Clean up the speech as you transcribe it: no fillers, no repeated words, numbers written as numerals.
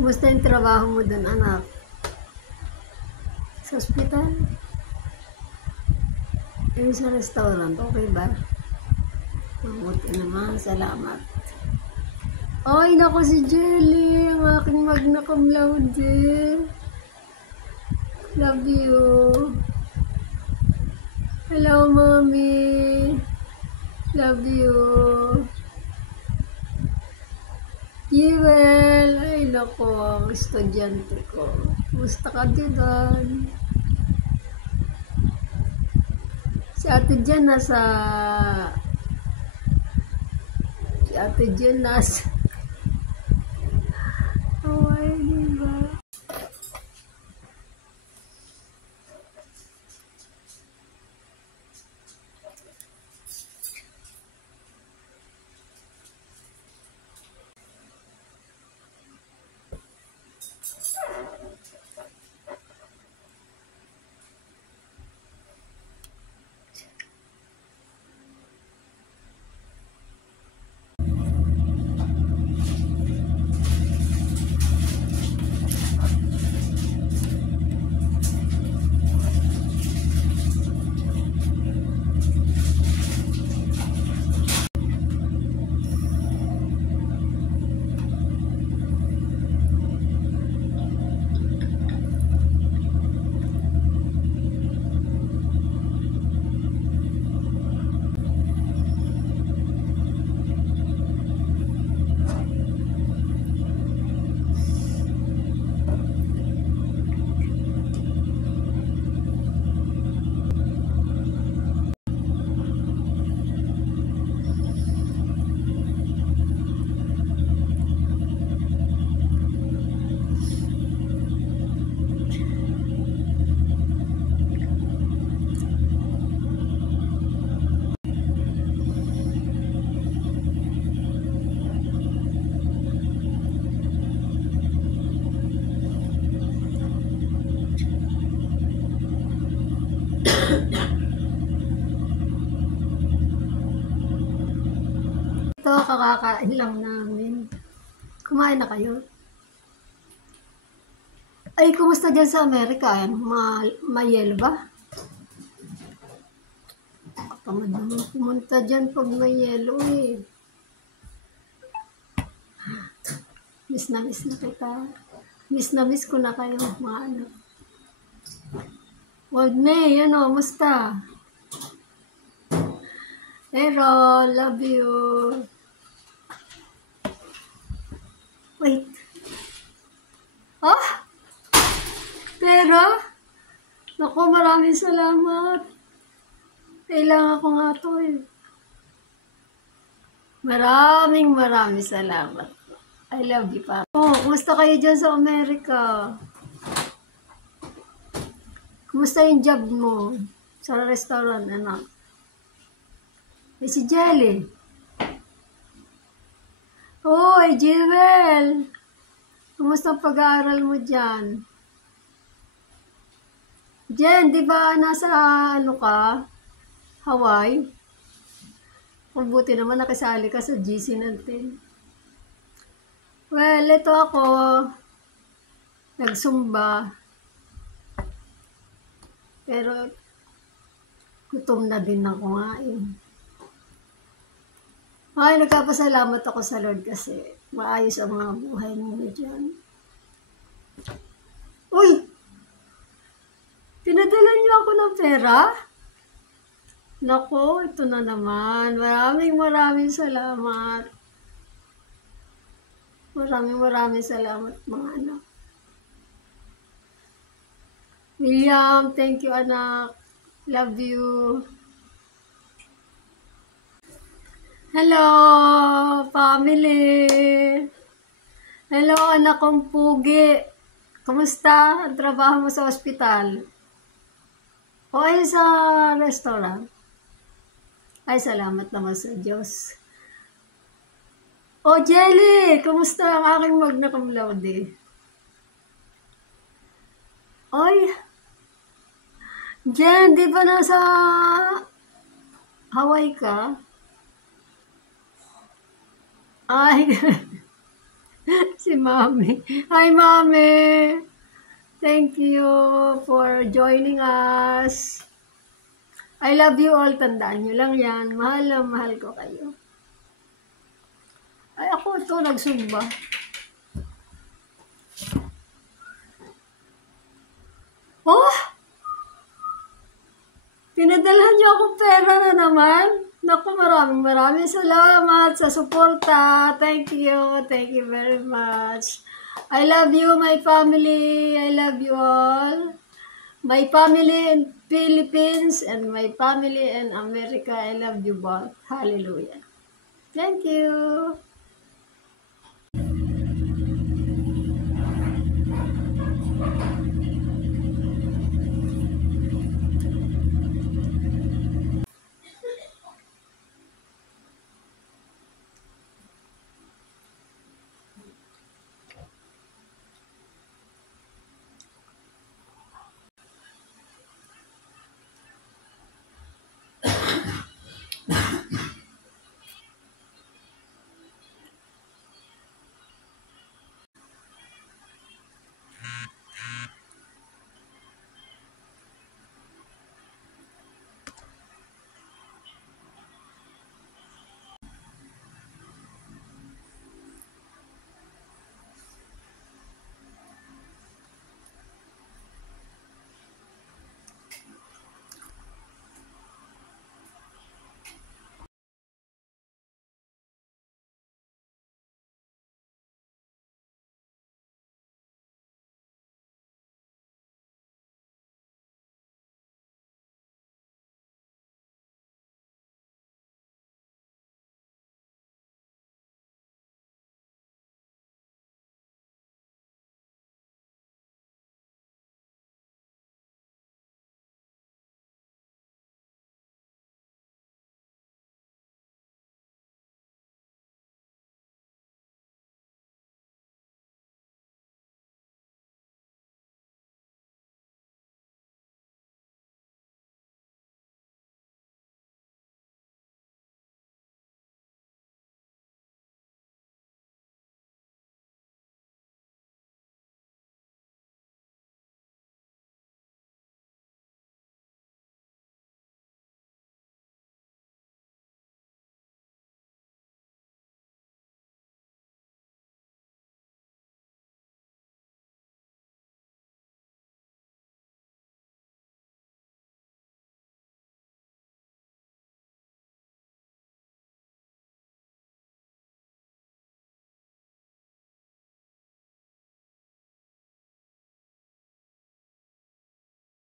Kumusta yung trabaho mo dun, anak? Sa ospital? Yung sa restaurant, okay ba? Mabuti naman, salamat. Ay, naku si Jelly, ang aking magna cum laude. Love you. Hello, mommy. Love you. Jewel, ay naku, ang estudyante ko. Kumusta ka din? Si Ate Jen nasa... Hawaii, diba? Ito, kakakain lang namin. Kumain na kayo? Ay, kumusta dyan sa Amerika? Mayelo ba? Tamad naman pumunta dyan pag may yelo eh. Miss na kita. Miss na ko na kayo, mga anak. Wag May, musta? Pero, love you. Wait. Pero, naku, maraming salamat. Kailangan ko nga to eh. Maraming salamat. I love you, pa. Kumusta kayo dyan sa Amerika? Kumusta yung job mo? Sa restaurant, anak? Si Jelly. Hoy, Jewel. Kumusta ang pag-aaral mo dyan? Jen, di ba nasa ka? Hawaii? Mabuti naman nakisali ka sa GC natin. Well, ito ako. Nagsumba. Pero, gutom na din ako nga eh. Ay, nagkapasalamat ako sa Lord kasi maayos ang mga buhay mo dyan. Uy! Pinadala niyo ako ng pera? Nako, ito na naman. Maraming salamat. Maraming salamat, mga anak. William, thank you, anak. Love you. Hello, family. Hello, anak kong pugi. Kumusta ang trabaho mo sa ospital? O ay sa restaurant? Ay, salamat naman sa Diyos. O, Jelly, kumusta ang aking magna cum laude? Oy, Jen, di ba nasa Hawaii ka? Ay, Si Mami. Hi, Mami. Thank you for joining us. I love you all. Tandaan nyo lang yan. Mahal na mahal ko kayo. Ay, ako ito nagsumba. Oh! Pinadalhan niyo akong pera na naman. Naku, maraming salamat sa suporta. Thank you. Thank you very much. I love you, my family. I love you all. My family in Philippines and my family in America. I love you both. Hallelujah. Thank you.